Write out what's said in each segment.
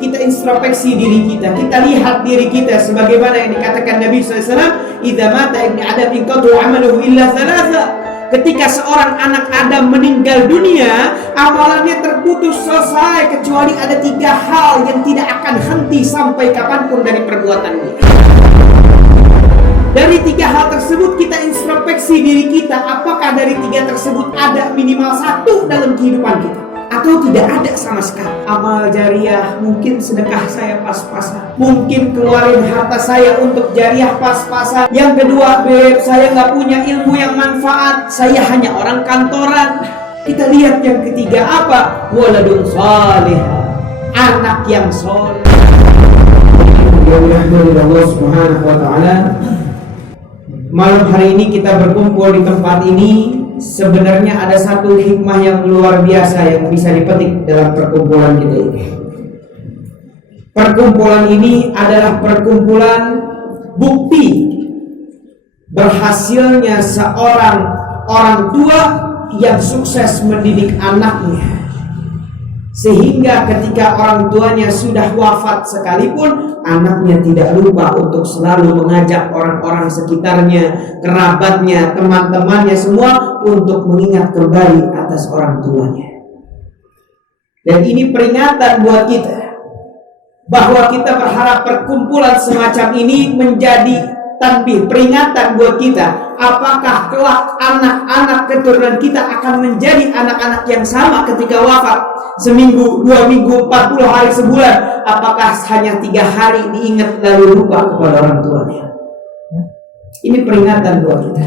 kita introspeksi diri kita, kita lihat diri kita sebagaimana yang dikatakan Nabi SAW, "Idza mata ibnu Adam inqata 'amaluhu illa thalatha." Ketika seorang anak Adam meninggal dunia, amalannya terputus selesai kecuali ada 3 hal yang tidak akan henti sampai kapanpun dari perbuatannya. Dari 3 hal tersebut kita introspeksi diri kita, apakah dari 3 tersebut ada minimal 1 dalam kehidupan kita atau tidak ada sama sekali. Amal jariah, mungkin sedekah saya pas-pasan, mungkin keluarin harta saya untuk jariah pas-pasan. Yang kedua, saya nggak punya ilmu yang manfaat, saya hanya orang kantoran. Kita lihat yang ketiga apa? Waladun salih, anak yang soleh. Allah Subhanahu wa Ta'ala, malam hari ini kita berkumpul di tempat ini. Sebenarnya ada satu hikmah yang luar biasa yang bisa dipetik dalam perkumpulan kita ini. Perkumpulan ini adalah perkumpulan bukti berhasilnya seorang orang tua yang sukses mendidik anaknya, sehingga ketika orang tuanya sudah wafat sekalipun, anaknya tidak lupa untuk selalu mengajak orang-orang sekitarnya, kerabatnya, teman-temannya semua untuk mengingat kembali atas orang tuanya. Dan ini peringatan buat kita bahwa kita berharap perkumpulan semacam ini menjadi tanbih, peringatan buat kita. Apakah kelak anak-anak keturunan kita akan menjadi anak-anak yang sama ketika wafat? Seminggu, 2 minggu, 40 hari, sebulan. Apakah hanya 3 hari diingat lalu lupa kepada orang tuanya? Ini peringatan buat kita.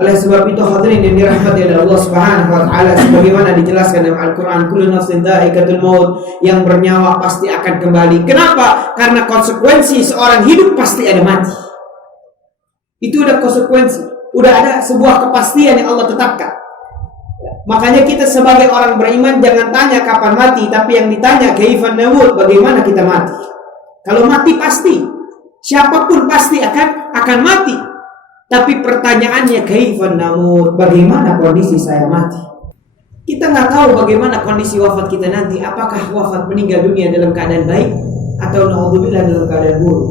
Oleh sebab itu hadirin yang dirahmati oleh Allah Subhanahu wa Ta'ala, sebagaimana dijelaskan dalam Al-Quran, kullu nafsin dha'iqatul maut, yang bernyawa pasti akan kembali. Kenapa? Karena konsekuensi seorang hidup pasti ada mati. Itu udah konsekuensi, udah ada sebuah kepastian yang Allah tetapkan. Makanya kita sebagai orang beriman jangan tanya kapan mati, tapi yang ditanya kaifan namut, bagaimana kita mati. Kalau mati pasti, siapapun pasti akan mati. Tapi pertanyaannya kaifan namut, bagaimana kondisi saya mati. Kita nggak tahu bagaimana kondisi wafat kita nanti. Apakah wafat meninggal dunia dalam keadaan baik atau naudzubillah dalam keadaan buruk.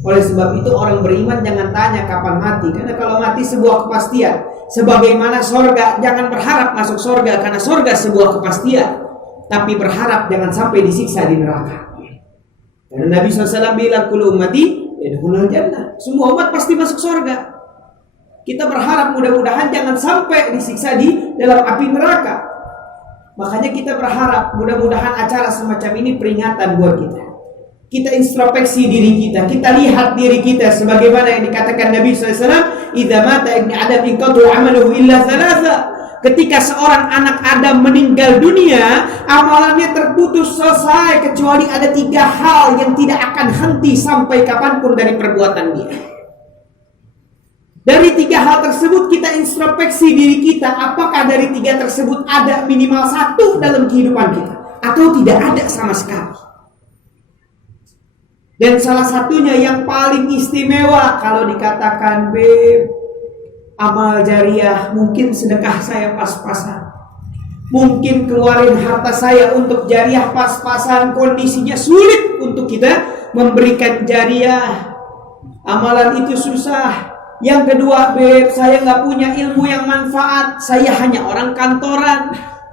Oleh sebab itu orang beriman jangan tanya kapan mati, karena kalau mati sebuah kepastian. Sebagaimana sorga, jangan berharap masuk sorga karena sorga sebuah kepastian, tapi berharap jangan sampai disiksa di neraka. Karena Nabi SAW bilang kullu ummati yadkhulul jannah, semua umat pasti masuk sorga. Kita berharap mudah-mudahan jangan sampai disiksa di dalam api neraka. Makanya kita berharap mudah-mudahan acara semacam ini peringatan buat kita. Kita introspeksi diri kita, kita lihat diri kita sebagaimana yang dikatakan Nabi SAW, "Idza mata ibnu Adam inqata 'amaluhu illa thalatha." Ketika seorang anak Adam meninggal dunia, amalannya terputus selesai kecuali ada 3 hal yang tidak akan henti sampai kapanpun dari perbuatan dia. Dari 3 hal tersebut kita introspeksi diri kita, apakah dari 3 tersebut ada minimal 1 dalam kehidupan kita atau tidak ada sama sekali. Dan salah satunya yang paling istimewa, kalau dikatakan amal jariah, mungkin sedekah saya pas-pasan, mungkin keluarin harta saya untuk jariah pas-pasan, kondisinya sulit untuk kita memberikan jariah. Amalan itu susah. Yang kedua, saya nggak punya ilmu yang manfaat, saya hanya orang kantoran,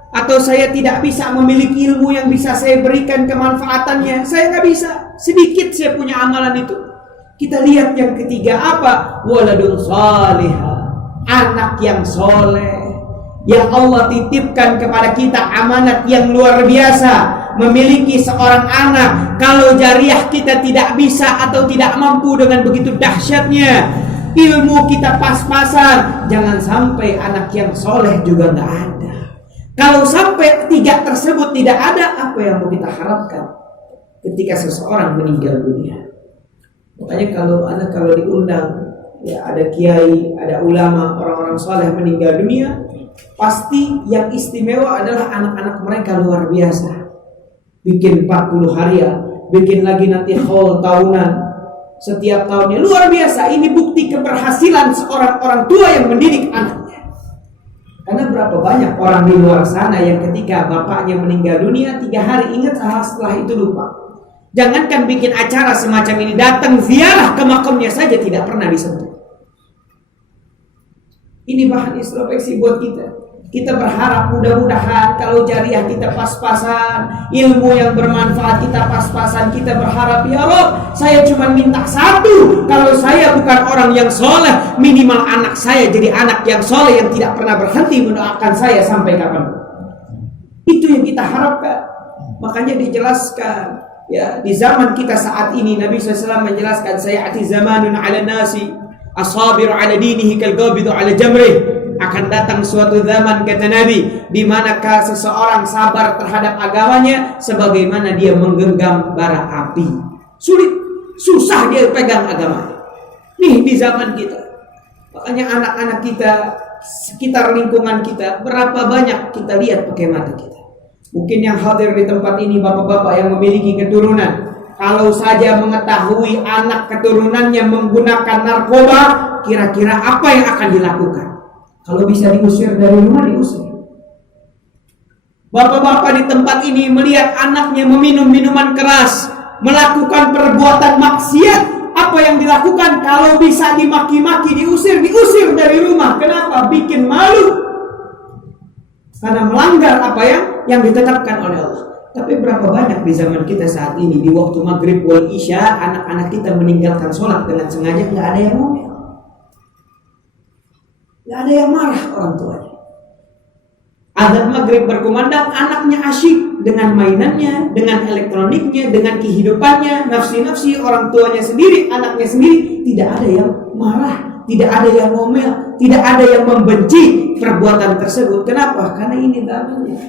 atau saya tidak bisa memiliki ilmu yang bisa saya berikan kemanfaatannya. Saya nggak bisa, sedikit saya punya amalan itu. Kita lihat yang ketiga apa? Waladun salih, anak yang soleh, yang Allah titipkan kepada kita amanat yang luar biasa, memiliki seorang anak. Kalau jariah kita tidak bisa atau tidak mampu dengan begitu dahsyatnya, ilmu kita pas-pasan, jangan sampai anak yang soleh juga nggak ada. Kalau sampai 3 tersebut tidak ada, apa yang mau kita harapkan ketika seseorang meninggal dunia? Makanya kalau diundang, ya ada kiai, ada ulama, orang-orang soleh meninggal dunia, pasti yang istimewa adalah anak-anak mereka luar biasa. Bikin 40 harian, bikin lagi nanti haul tahunan, setiap tahunnya luar biasa. Ini bukti keberhasilan seorang orang tua yang mendidik anaknya. Karena berapa banyak orang di luar sana yang ketika bapaknya meninggal dunia 3 hari ingat, setelah itu lupa. Jangankan bikin acara semacam ini, datang ziarah ke makamnya saja tidak pernah disentuh. Ini bahan introspeksi buat kita. Kita berharap mudah-mudahan kalau jariah kita pas-pasan, ilmu yang bermanfaat kita pas-pasan, kita berharap, ya Allah, saya cuma minta satu, kalau saya bukan orang yang soleh, minimal anak saya jadi anak yang soleh yang tidak pernah berhenti mendoakan saya sampai kapan. Itu yang kita harapkan. Makanya dijelaskan, ya, di zaman kita saat ini Nabi SAW menjelaskan, sayati zamanun ala nasi asabiru ala dinihi kal qabidu ala jamrih. Akan datang suatu zaman, kata Nabi, di manakah seseorang sabar terhadap agamanya sebagaimana dia menggenggam bara api. Sulit, susah dia pegang agama. Nih di zaman kita. Makanya anak-anak kita, sekitar lingkungan kita, berapa banyak kita lihat pakai mata kita. Mungkin yang hadir di tempat ini bapak-bapak yang memiliki keturunan, kalau saja mengetahui anak keturunannya menggunakan narkoba, kira-kira apa yang akan dilakukan? Kalau bisa diusir dari rumah, diusir. Bapak-bapak di tempat ini melihat anaknya meminum minuman keras, melakukan perbuatan maksiat, apa yang dilakukan? Kalau bisa dimaki-maki, diusir dari rumah. Kenapa? Bikin malu. Karena melanggar apa yang ditetapkan oleh Allah. Tapi berapa banyak di zaman kita saat ini, di waktu maghrib wal isya, anak-anak kita meninggalkan sholat dengan sengaja, nggak ada yang ngomel. Gak ada yang marah orang tuanya. Azan maghrib berkumandang, anaknya asyik dengan mainannya, dengan elektroniknya, dengan kehidupannya, nafsi-nafsi orang tuanya sendiri, anaknya sendiri. Tidak ada yang marah, tidak ada yang ngomel, tidak ada yang membenci perbuatan tersebut. Kenapa? Karena ini zamannya.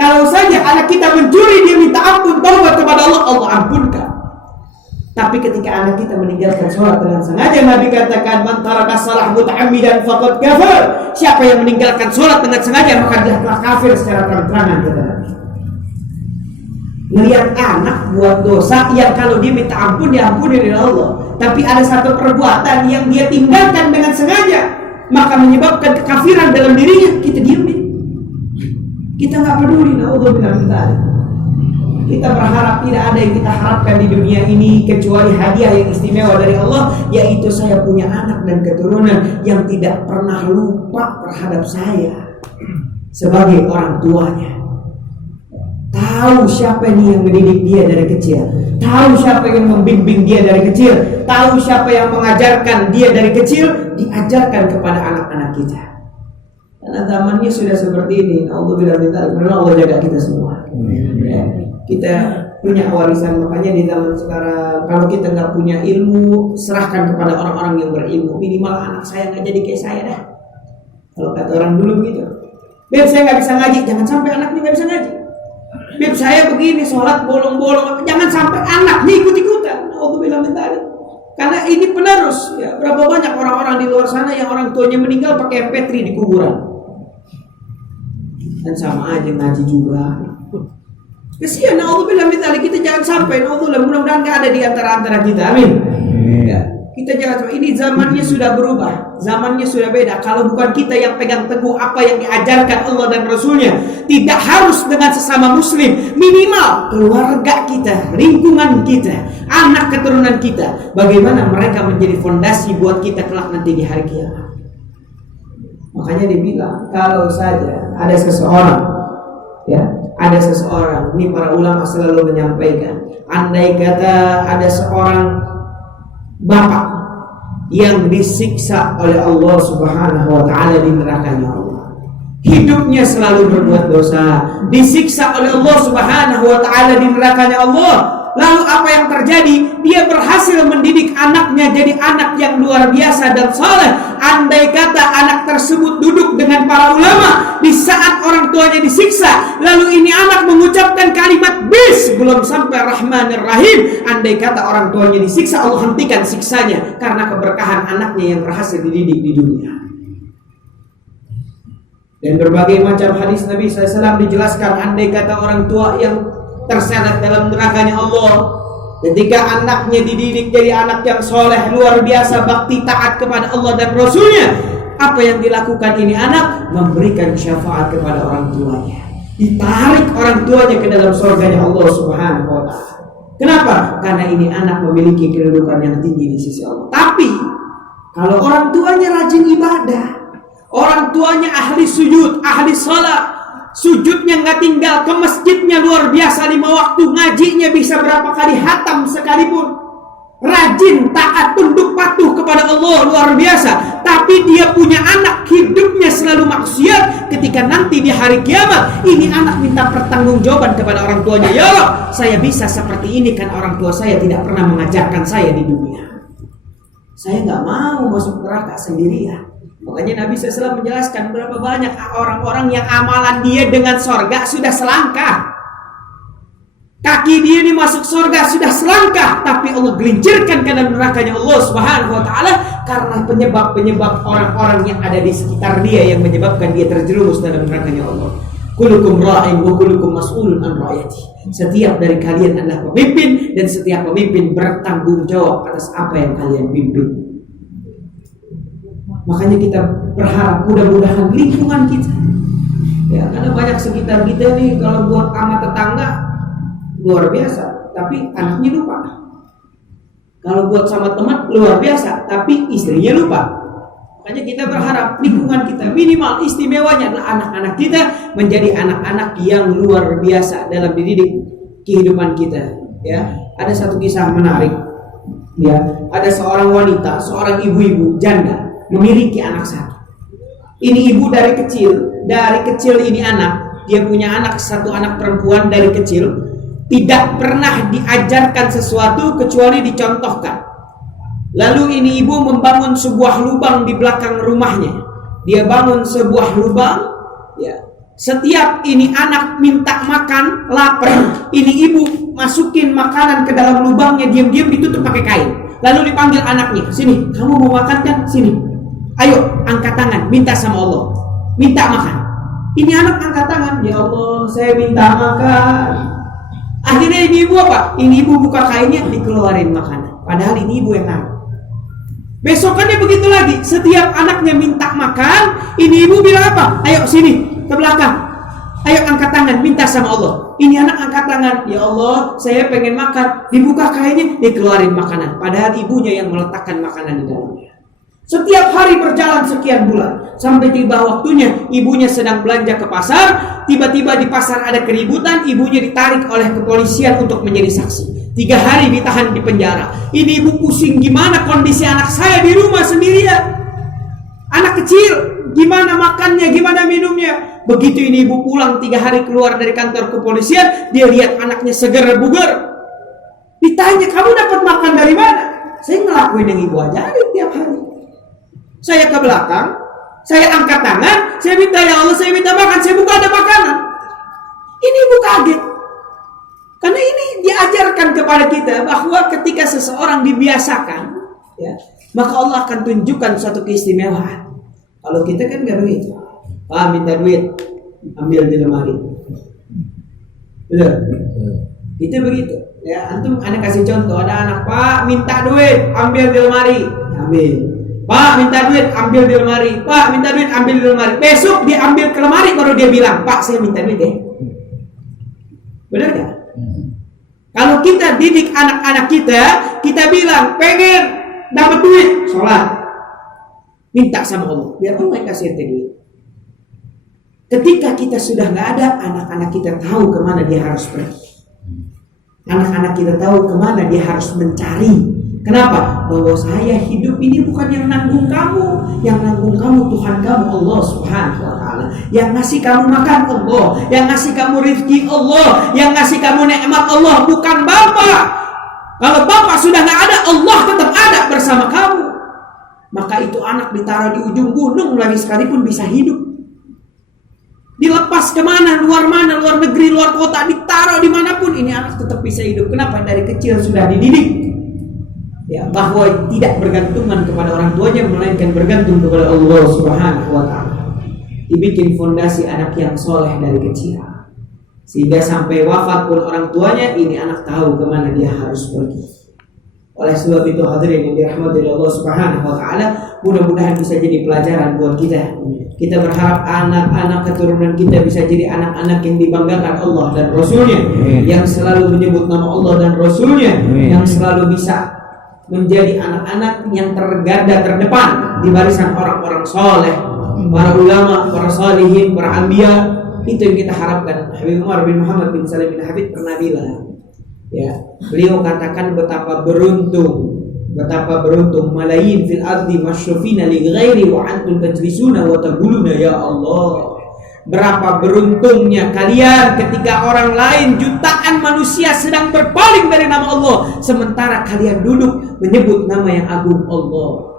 Kalau saja anak kita mencuri, dia minta ampun, taubat kepada Allah, Allah ampunkan. Tapi ketika anak kita meninggalkan sholat dengan sengaja, Nabi katakan, man taraka shalah muta'ammidan faqad kafar. Siapa yang meninggalkan sholat dengan sengaja, maka dia telah kafir secara terang-terangan, kata Nabi. Melihat anak buat dosa yang kalau dia minta ampun, diampuni oleh Allah. Tapi ada satu perbuatan yang dia tinggalkan dengan sengaja, maka menyebabkan kekafiran dalam dirinya, kita diamin. Kita nggak peduli, naudzubillah. Kita berharap tidak ada yang kita harapkan di dunia ini kecuali hadiah yang istimewa dari Allah, yaitu saya punya anak dan keturunan yang tidak pernah lupa terhadap saya sebagai orang tuanya. Tahu siapa ini yang mendidik dia dari kecil, tahu siapa yang membimbing dia dari kecil, tahu siapa yang mengajarkan dia dari kecil, diajarkan kepada anak-anak kita. Karena zamannya sudah seperti ini. Alhamdulillah, Allah jaga kita semua. Ya. Kita punya warisan, makanya di zaman sekarang kalau kita nggak punya ilmu, serahkan kepada orang-orang yang berilmu. Minimal anak saya nggak jadi kayak saya dah. Kalau kata orang dulu begitu, Beb saya nggak bisa ngaji, jangan sampai anaknya nggak bisa ngaji. Beb saya begini, sholat bolong-bolong, jangan sampai anaknya ikut-ikutan. Alhamdulillah minta. Karena ini penerus. Ya, berapa banyak orang-orang di luar sana yang orang tuanya meninggal pakai MP3 di kuburan. Dan sama aja ngaji juga. Kesian, naudzubillah min dzalik. Kita jangan sampai, naudzubillah, mudah-mudahan enggak ada di antara kita. Amin. Ya, kita jangan sampai. Ini zamannya sudah berubah, zamannya sudah beda. Kalau bukan kita yang pegang teguh apa yang diajarkan Allah dan Rasulnya, tidak harus dengan sesama muslim, minimal keluarga kita, lingkungan kita, anak keturunan kita, bagaimana mereka menjadi fondasi buat kita kelak nanti di hari kiamat. Makanya dibilang, kalau saja ada seseorang, ya, ada seseorang, ini para ulama selalu menyampaikan, andai kata ada seorang bapak yang disiksa oleh Allah Subhanahu wa taala di nerakanya Allah, hidupnya selalu berbuat dosa, disiksa oleh Allah Subhanahu wa taala di nerakanya Allah, lalu apa yang terjadi? Dia berhasil mendidik anaknya jadi anak yang luar biasa dan saleh. Andai kata anak tersebut duduk dengan para ulama di saat orang tuanya disiksa, lalu ini anak mengucapkan kalimat bis belum sampai Rahmanir Rahim, andai kata orang tuanya disiksa, Allah hentikan siksanya karena keberkahan anaknya yang berhasil dididik di dunia. Dan berbagai macam hadis Nabi SAW dijelaskan, andai kata orang tua yang terseret dalam nerakanya Allah, ketika anaknya dididik jadi anak yang soleh, luar biasa, bakti, taat kepada Allah dan Rasulnya, Apa yang dilakukan ini anak? Memberikan syafaat kepada orang tuanya. Ditarik orang tuanya ke dalam surganya Allah Subhanahu wa ta'ala. Kenapa? Karena ini anak memiliki kedudukan yang tinggi di sisi Allah. Tapi kalau orang tuanya rajin ibadah, orang tuanya ahli sujud, ahli salat, sujudnya nggak tinggal, ke masjidnya luar biasa 5 waktu, ngajinya bisa berapa kali hatam sekalipun, rajin, taat, tunduk patuh kepada Allah luar biasa, tapi dia punya anak, hidupnya selalu maksiat. Ketika nanti di hari kiamat, ini anak minta pertanggungjawaban kepada orang tuanya. Ya Allah, saya bisa seperti ini kan orang tua saya tidak pernah mengajarkan saya di dunia. Saya nggak mau masuk neraka sendirian. Makanya Nabi SAW menjelaskan berapa banyak orang-orang yang amalan dia dengan sorga sudah selangkah. Kaki dia ini masuk surga sudah selangkah, tapi Allah gelincirkan ke dalam nerakanya Allah Subhanahu wa ta'ala karena penyebab-penyebab orang-orang yang ada di sekitar dia yang menyebabkan dia terjerumus dalam nerakanya Allah. Kullukum ra'in wa kullukum mas'ulun an ra'yati. Setiap dari kalian adalah pemimpin dan setiap pemimpin bertanggung jawab atas apa yang kalian pimpin. Makanya kita berharap mudah-mudahan lingkungan kita, ya, karena banyak sekitar kita nih kalau buat sama tetangga luar biasa, tapi anaknya lupa. Kalau buat sama teman luar biasa, tapi istrinya lupa. Makanya kita berharap lingkungan kita minimal istimewanya adalah anak-anak kita menjadi anak-anak yang luar biasa dalam dididik kehidupan kita. Ya, ada satu kisah menarik. Ya, ada seorang wanita, seorang ibu-ibu janda memiliki anak satu. Ini ibu dari kecil ini anak, dia punya satu anak perempuan dari kecil, tidak pernah diajarkan sesuatu kecuali dicontohkan. Lalu ini ibu membangun sebuah lubang di belakang rumahnya. Dia bangun sebuah lubang, ya. Setiap ini anak minta makan, lapar, ini ibu masukin makanan ke dalam lubangnya, diam-diam ditutup pakai kain. Lalu dipanggil anaknya, sini, kamu mau makan kan? Sini. Ayo, angkat tangan, minta sama Allah, minta makan. Ini anak angkat tangan, ya Allah, saya minta makan. Akhirnya ini ibu apa? Ini ibu buka kainnya, dikeluarin makanan. Padahal ini ibu yang naruh. Besokannya begitu lagi, setiap anaknya minta makan, ini ibu bilang apa? Ayo sini, ke belakang. Ayo angkat tangan, minta sama Allah. Ini anak angkat tangan, ya Allah, saya pengen makan. Dibuka kainnya, dikeluarin makanan. Padahal ibunya yang meletakkan makanan di dalamnya. Setiap hari berjalan sekian bulan, sampai tiba waktunya ibunya sedang belanja ke pasar. Tiba-tiba di pasar ada keributan, ibunya ditarik oleh kepolisian untuk menjadi saksi. 3 hari ditahan di penjara. Ini ibu pusing, gimana kondisi anak saya di rumah sendirian. Anak kecil, gimana makannya, gimana minumnya. Begitu ini ibu pulang 3 hari keluar dari kantor kepolisian, dia lihat anaknya seger bugar. Ditanya, kamu dapat makan dari mana? Saya ngelakuin yang ibu ajarin tiap hari. Saya ke belakang, saya angkat tangan, saya minta, ya Allah, saya minta makan, saya buka ada makanan. Ini ibu kaget. Karena ini diajarkan kepada kita bahwa ketika seseorang dibiasakan, ya, maka Allah akan tunjukkan suatu keistimewaan. Kalau kita kan nggak begitu. Pak minta duit, ambil di lemari. Betul? Itu begitu. Ya, antum anak kasih contoh, ada anak, Pak minta duit, ambil di lemari, ambil. Pak minta duit, ambil di lemari. Pak minta duit, ambil di lemari. Besok dia ambil ke lemari, baru dia bilang, Pak saya minta duit ya. Benar gak? Kalau kita didik anak-anak kita bilang pengen dapat duit, sholat, minta sama Allah, biar Allah yang kasih duit. Ketika kita sudah gak ada, anak-anak kita tahu kemana dia harus pergi. Anak-anak kita tahu kemana dia harus mencari. Kenapa? Bahwa saya hidup ini bukan yang nanggung kamu. Yang nanggung kamu Tuhan kamu Allah Subhanahu wa ta'ala. Yang ngasih kamu makan Allah, yang ngasih kamu rezeki Allah, yang ngasih kamu nikmat Allah, bukan Bapak. Kalau Bapak sudah gak ada, Allah tetap ada bersama kamu. Maka itu anak ditaruh di ujung gunung lagi sekalipun bisa hidup. Dilepas kemana, luar negeri, luar kota, ditaruh dimanapun, ini anak tetap bisa hidup. Kenapa? Dari kecil sudah dididik, ya, bahwa tidak bergantungan kepada orang tuanya, melainkan bergantung kepada Allah Subhanahu wa ta'ala. Dibikin fondasi anak yang soleh dari kecil, sehingga sampai wafat pun orang tuanya, ini anak tahu kemana dia harus pergi. Oleh sebab itu hadirin yang dirahmati Allah Subhanahu wa taala, mudah-mudahan bisa jadi pelajaran buat kita. Kita berharap anak-anak keturunan kita bisa jadi anak-anak yang dibanggakan Allah dan Rasulnya, yang selalu menyebut nama Allah dan Rasulnya, yang selalu bisa menjadi anak-anak yang tergarda terdepan di barisan orang-orang soleh, para ulama, para salihin, para anbiya. Itu yang kita harapkan. Habib Umar bin Muhammad bin Salim bin Habib pernah bilang, ya, beliau katakan betapa beruntung malayin fil ardi masyrufina li ghairi wa antum tajlisuna wa taquluna ya Allah. Berapa beruntungnya kalian ketika orang lain, jutaan manusia sedang berpaling dari nama Allah, sementara kalian duduk menyebut nama yang agung Allah.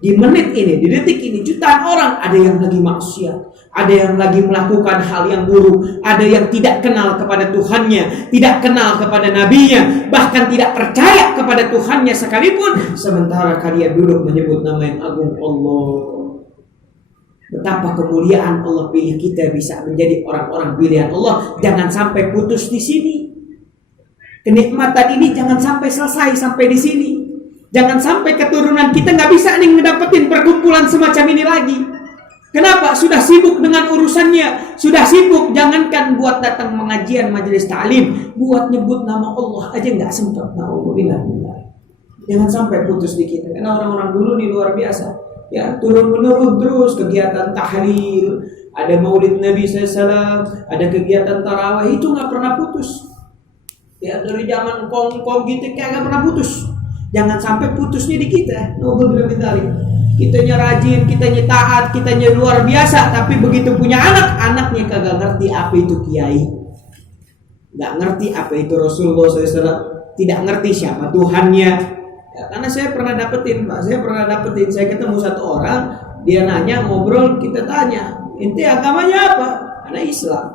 Di menit ini, di detik ini, jutaan orang, ada yang lagi maksiat, ada yang lagi melakukan hal yang buruk, ada yang tidak kenal kepada Tuhannya, tidak kenal kepada nabinya, bahkan tidak percaya kepada Tuhannya sekalipun, sementara kalian duduk menyebut nama yang agung Allah. Betapa kemuliaan Allah pilih kita bisa menjadi orang-orang pilihan Allah. Jangan sampai putus di sini. Kenikmatan ini jangan sampai selesai sampai di sini. Jangan sampai keturunan kita nggak bisa nih ngedapetin perkumpulan semacam ini lagi. Kenapa? Sudah sibuk dengan urusannya, sudah sibuk. Jangankan buat datang mengajian majelis ta'lim, buat nyebut nama Allah aja nggak sempat. Alhamdulillah. Jangan sampai putus di kita. Karena orang-orang dulu nih luar biasa. Ya, turun menurun terus kegiatan tahlil, ada maulid Nabi SAW, ada kegiatan tarawih, itu nggak pernah putus. Ya, dari zaman kong gitu kayak nggak pernah putus. Jangan sampai putusnya di kita. Kitanya rajin, kitanya taat, kitanya luar biasa, tapi begitu punya anak, anaknya kagak ngerti apa itu kiai, nggak ngerti apa itu Rasulullah SAW, tidak ngerti siapa Tuhannya. Ya, karena saya pernah dapetin, saya ketemu satu orang, dia nanya, ngobrol, kita tanya, inti agamanya apa? Karena Islam.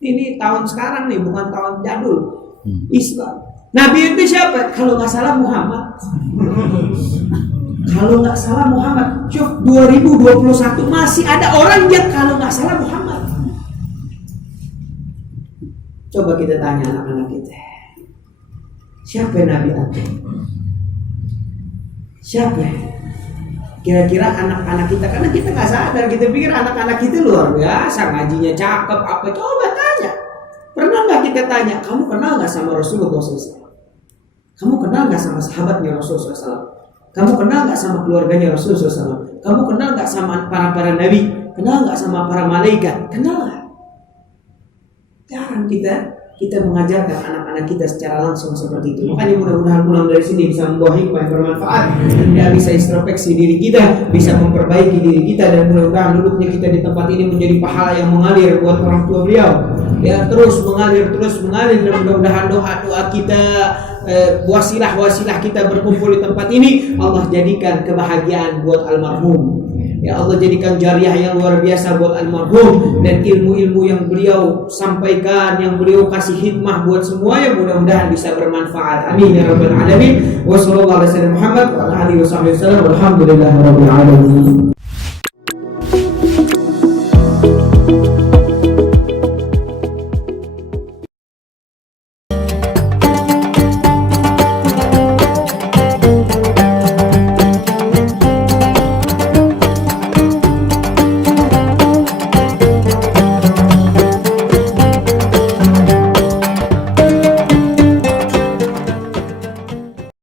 Ini tahun sekarang nih, bukan tahun jadul. Islam. Nabi itu siapa? Kalau nggak salah Muhammad. Kalau nggak salah Muhammad. Syuf, 2021 masih ada orang yang kalau nggak salah Muhammad. Coba kita tanya anak-anak kita, siapa Nabi Adam? Siapa? Kira-kira anak-anak kita, karena kita nggak sadar, kita pikir anak-anak kita luar biasa, ngajinya cakep, apa? Coba tanya. Pernah nggak kita tanya, kamu kenal nggak sama Rasulullah SAW? Kamu kenal nggak sama sahabatnya Rasulullah SAW? Kamu kenal nggak sama keluarganya Rasulullah SAW? Kamu kenal nggak sama para nabi? Kenal nggak sama para malaikat? Kenal nggak? Jarang kita mengajarkan anak-anak kita secara langsung seperti itu. Makanya mudah-mudahan pulang dari sini bisa membawa hikmah yang bermanfaat, dan bisa introspeksi diri kita, bisa memperbaiki diri kita, dan mudah-mudahan duduknya kita di tempat ini menjadi pahala yang mengalir buat orang tua beliau. Ya, terus mengalir, dan mudah-mudahan doa-doa kita, wasilah kita berkumpul di tempat ini, Allah jadikan kebahagiaan buat almarhum. Ya Allah, jadikan jariah yang luar biasa buat almarhum, dan ilmu-ilmu yang beliau sampaikan, yang beliau kasih hikmah buat semuanya, mudah-mudahan bisa bermanfaat. Amin ya rabbal alamin. Wa sallallahu alaihi wasallam Muhammad wa ala alihi wasallam. Walhamdulillahirabbil alamin.